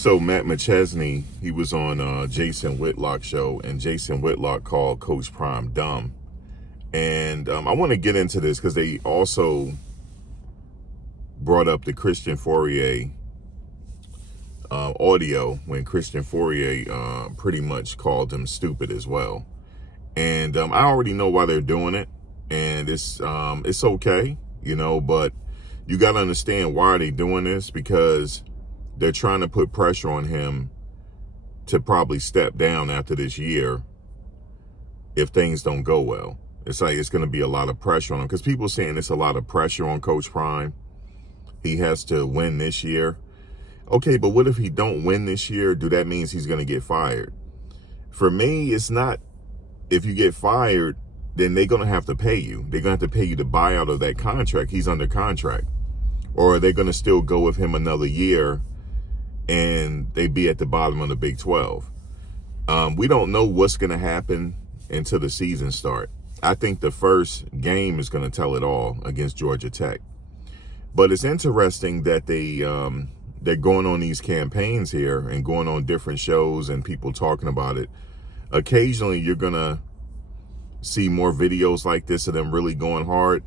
So Matt McChesney, he was on Jason Whitlock show, and Jason Whitlock called Coach Prime dumb. And I want to get into this because they also brought up the Christian Fourier audio when Christian Fourier pretty much called him stupid as well. And I already know why they're doing it, and it's okay, but you got to understand why are they doing this, because they're trying to put pressure on him to probably step down after this year if things don't go well. It's like it's going to be a lot of pressure on him, because people are saying it's a lot of pressure on Coach Prime. He has to win this year. Okay, but what if he don't win this year? Do that means he's going to get fired? For me, it's not. If you get fired, then they're going to have to pay you. They're going to have to pay you the buyout of that contract. He's under contract. Or are they going to still go with him another year and they be at the bottom of the Big 12? We don't know what's going to happen until the season start. I think the first game is going to tell it all against Georgia Tech. But it's interesting that they're going on these campaigns here and going on different shows and people talking about it. Occasionally, you're going to see more videos like this of them really going hard.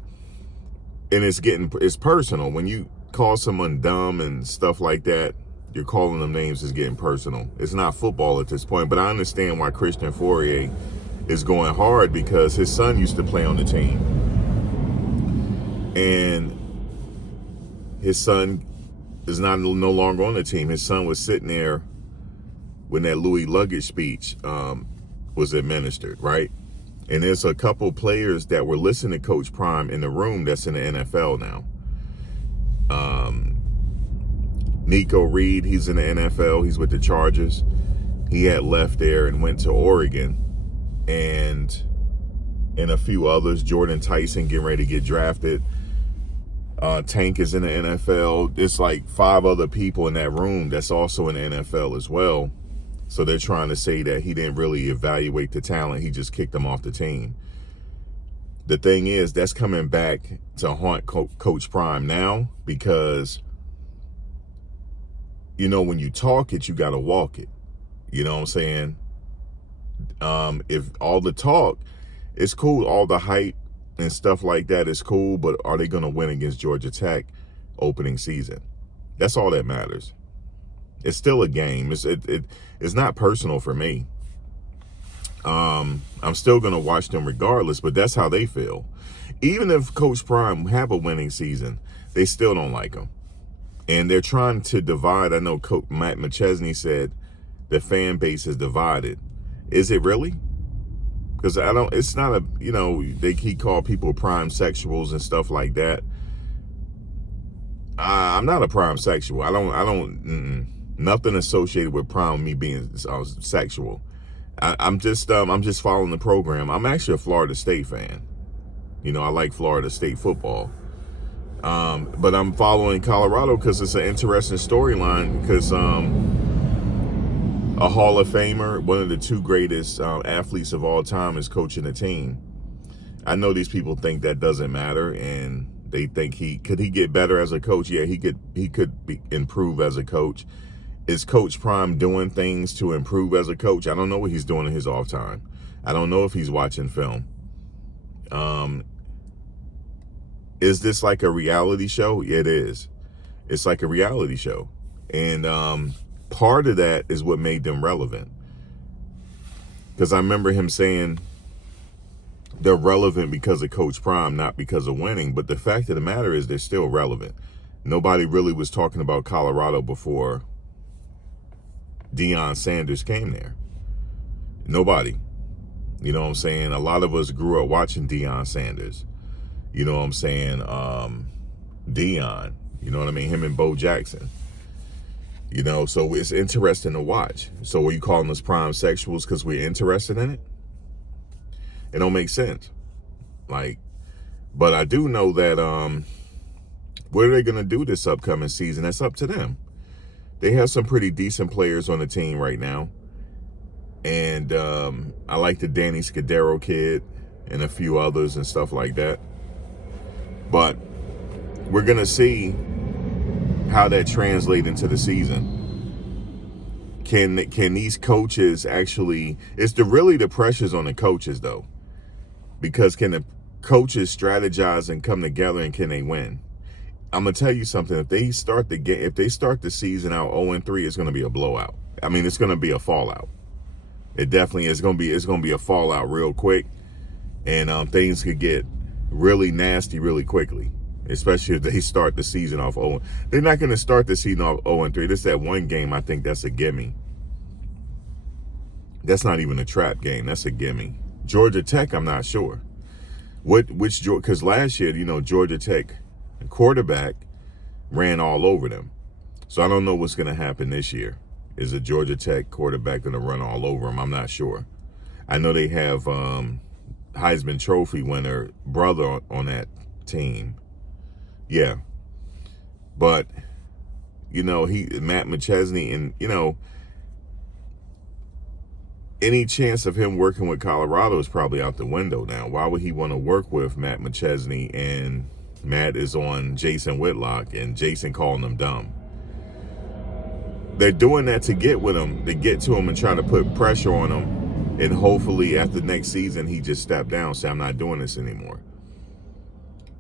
And it's personal. When you call someone dumb and stuff like that, you're calling them names is getting personal. It's not football at this point, but I understand why Christian Fourier is going hard, because his son used to play on the team. And his son is no longer on the team. His son was sitting there when that Louis Luggage speech was administered, right? And there's a couple players that were listening to Coach Prime in the room that's in the NFL now. Nico Reed, he's in the NFL. He's with the Chargers. He had left there and went to Oregon. And a few others. Jordan Tyson getting ready to get drafted. Tank is in the NFL. There's like 5 other people in that room that's also in the NFL as well. So they're trying to say that he didn't really evaluate the talent. He just kicked them off the team. The thing is, that's coming back to haunt Coach Prime now, because, when you talk it, you got to walk it. You know what I'm saying? If all the talk is cool, all the hype and stuff like that is cool, but are they going to win against Georgia Tech opening season? That's all that matters. It's still a game. It's not personal for me. I'm still going to watch them regardless, but that's how they feel. Even if Coach Prime have a winning season, they still don't like him. And they're trying to divide. I know Coach Matt McChesney said the fan base is divided. Is it really? Because it's not he called people prime sexuals and stuff like that. I'm not a prime sexual. I don't, nothing associated with prime, me being sexual. I'm just following the program. I'm actually a Florida State fan. I like Florida State football. But I'm following Colorado because it's an interesting storyline, because a Hall of Famer, one of the 2 greatest athletes of all time, is coaching a team. I know these people think that doesn't matter, and they think could he get better as a coach? Yeah, he could improve as a coach. Is Coach Prime doing things to improve as a coach? I don't know what he's doing in his off time. I don't know if he's watching film. Is this like a reality show? Yeah, it is. It's like a reality show. And part of that is what made them relevant. Because I remember him saying they're relevant because of Coach Prime, not because of winning. But the fact of the matter is they're still relevant. Nobody really was talking about Colorado before Deion Sanders came there. Nobody. You know what I'm saying? A lot of us grew up watching Deion Sanders. You know what I'm saying? Deion. You know what I mean? Him and Bo Jackson. So it's interesting to watch. So are you calling us prime sexuals because we're interested in it? It don't make sense. But I do know that what are they going to do this upcoming season? That's up to them. They have some pretty decent players on the team right now. And I like the Danny Scudero kid and a few others and stuff like that. But we're going to see how that translates into the season. Can these coaches actually? It's really the pressures on the coaches though, because can the coaches strategize and come together, and can they win? I'm gonna tell you something. If they start the season out 0-3, it's gonna be a blowout. I mean, it's gonna be a fallout. It definitely is gonna be. It's gonna be a fallout real quick, and things could get really nasty really quickly. Especially if they start the season off 0. They're not gonna start the season off 0-3. This that one game. I think that's a gimme. That's not even a trap game. That's a gimme. Georgia Tech, I'm not sure. Because last year, Georgia Tech quarterback ran all over them. So I don't know what's going to happen this year. Is a Georgia Tech quarterback going to run all over them? I'm not sure. I know they have Heisman Trophy winner brother on that team. Yeah. But, Matt McChesney, and, any chance of him working with Colorado is probably out the window now. Why would he want to work with Matt McChesney, and Matt is on Jason Whitlock, and Jason calling them dumb? They're doing that to get with him, to get to him and try to put pressure on him, and hopefully after next season he just step down, say I'm not doing this anymore,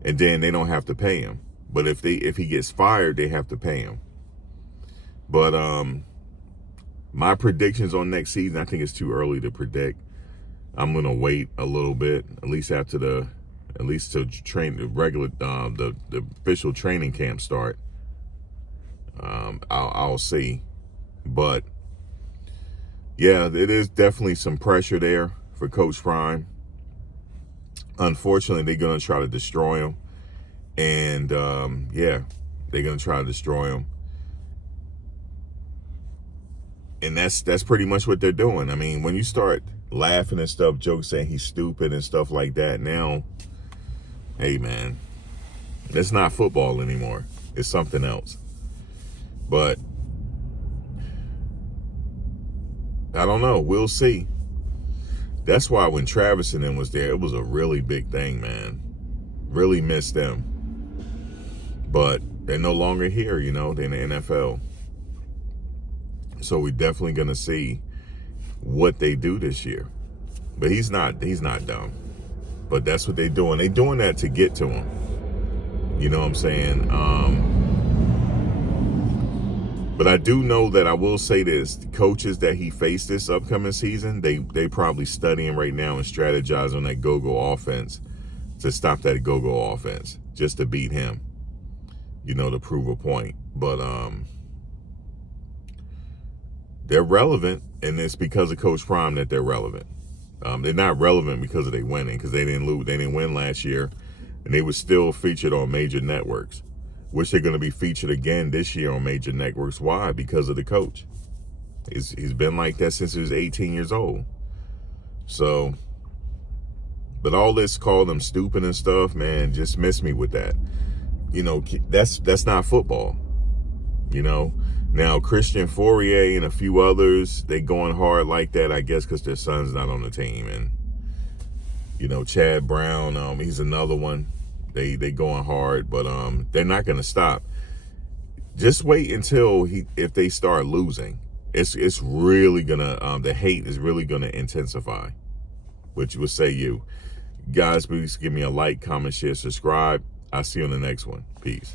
and then they don't have to pay him. But if he gets fired, they have to pay him. But my predictions on next season, I think it's too early to predict. I'm gonna wait a little bit, at least to train the regular the official training camp start. I'll see, but yeah, it is definitely some pressure there for Coach Prime. Unfortunately, they're gonna try to destroy him, and they're gonna try to destroy him. And that's pretty much what they're doing. I mean, when you start laughing and stuff, jokes saying he's stupid and stuff like that, now, hey man, it's not football anymore. It's something else. But I don't know. We'll see. That's why when Travis and them was there, it was a really big thing, man. Really missed them. But they're no longer here, they're in the NFL. So we're definitely going to see what they do this year. But he's not dumb. But that's what they're doing. They're doing that to get to him. You know what I'm saying? But I do know that I will say this. The coaches that he faced this upcoming season, they probably studying right now and strategizing on that go-go offense to stop that go-go offense, just to beat him, to prove a point. But they're relevant, and it's because of Coach Prime that they're relevant. They're not relevant because of they winning, because they didn't lose. They didn't win last year, and they were still featured on major networks, which they're going to be featured again this year on major networks. Why? Because of the coach. He's been like that since he was 18 years old. So, but all this call them stupid and stuff, man, just miss me with that. That's not football. Now Christian Fourier and a few others, they going hard like that, I guess, because their son's not on the team. And Chad Brown, he's another one. They going hard, but they're not going to stop. Just wait until if they start losing, it's really gonna the hate is really gonna intensify. Which would say you guys, please give me a like, comment, share, subscribe. I'll see you on the next one. Peace.